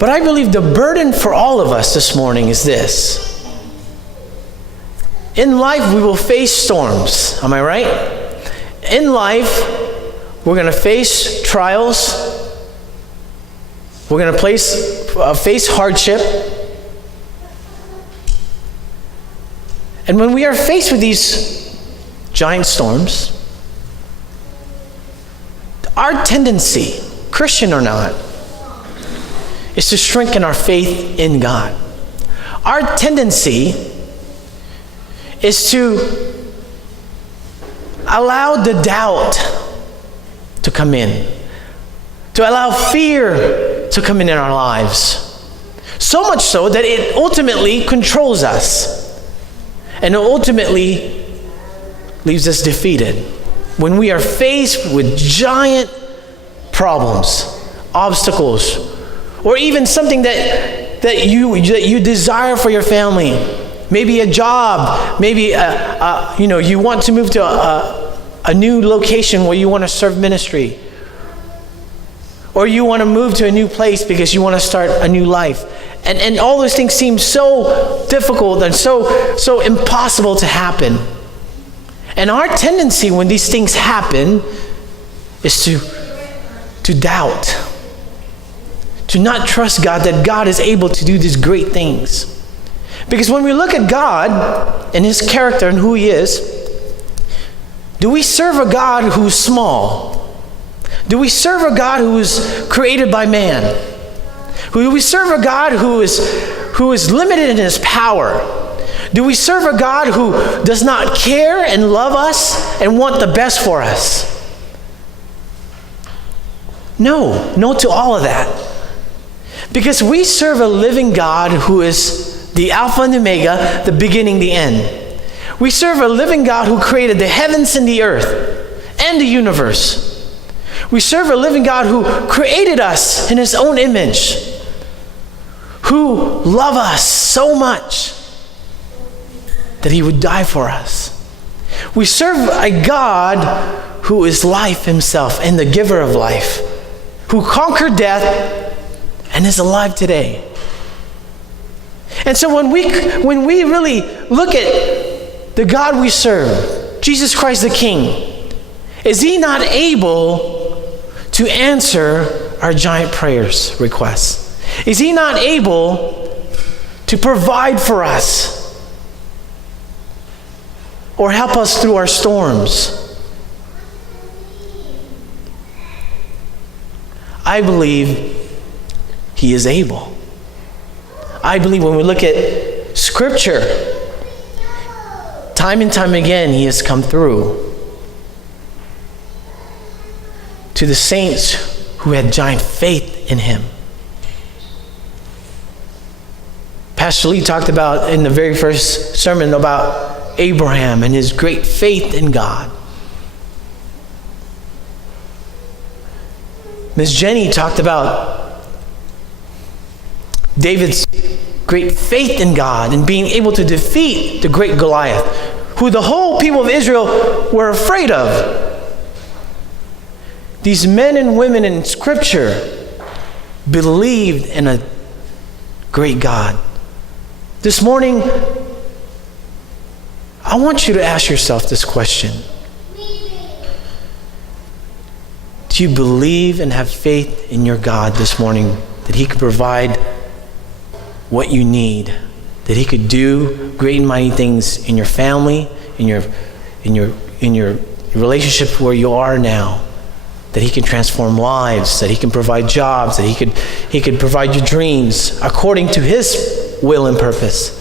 But I believe the burden for all of us this morning is this. In life, we will face storms. Am I right? In life, we're going to face trials. We're going to face hardship. And when we are faced with these giant storms, our tendency, Christian or not, is to shrink in our faith in God. Our tendency is to allow the doubt to come in, to allow fear to come in our lives. So much so that it ultimately controls us and it ultimately leaves us defeated. When we are faced with giant problems, obstacles, or even something that you desire for your family, maybe a job, maybe you want to move to a new location where you want to serve ministry, or you want to move to a new place because you want to start a new life, and all those things seem so difficult and so impossible to happen. And our tendency when these things happen is to doubt, to not trust God, that God is able to do these great things. Because when we look at God and His character and who He is, do we serve a God who's small? Do we serve a God who is created by man? Do we serve a God who is limited in His power? Do we serve a God who does not care and love us and want the best for us? No to all of that. Because we serve a living God who is the Alpha and the Omega, the beginning, the end. We serve a living God who created the heavens and the earth and the universe. We serve a living God who created us in His own image, who loves us so much that He would die for us. We serve a God who is life Himself and the giver of life, who conquered death and is alive today. And so when we really look at the God we serve, Jesus Christ the King, is He not able to answer our giant prayers, requests? Is He not able to provide for us or help us through our storms? I believe He is able. I believe when we look at Scripture, time and time again, He has come through to the saints who had giant faith in Him. Pastor Lee talked about in the very first sermon about Abraham and his great faith in God. Ms. Jenny talked about David's great faith in God and being able to defeat the great Goliath, who the whole people of Israel were afraid of. These men and women in Scripture believed in a great God. This morning, I want you to ask yourself this question. Do you believe and have faith in your God this morning that He could provide what you need, that He could do great and mighty things in your family, in your relationships where you are now, that He can transform lives, that He can provide jobs, that He could provide you dreams according to His will and purpose?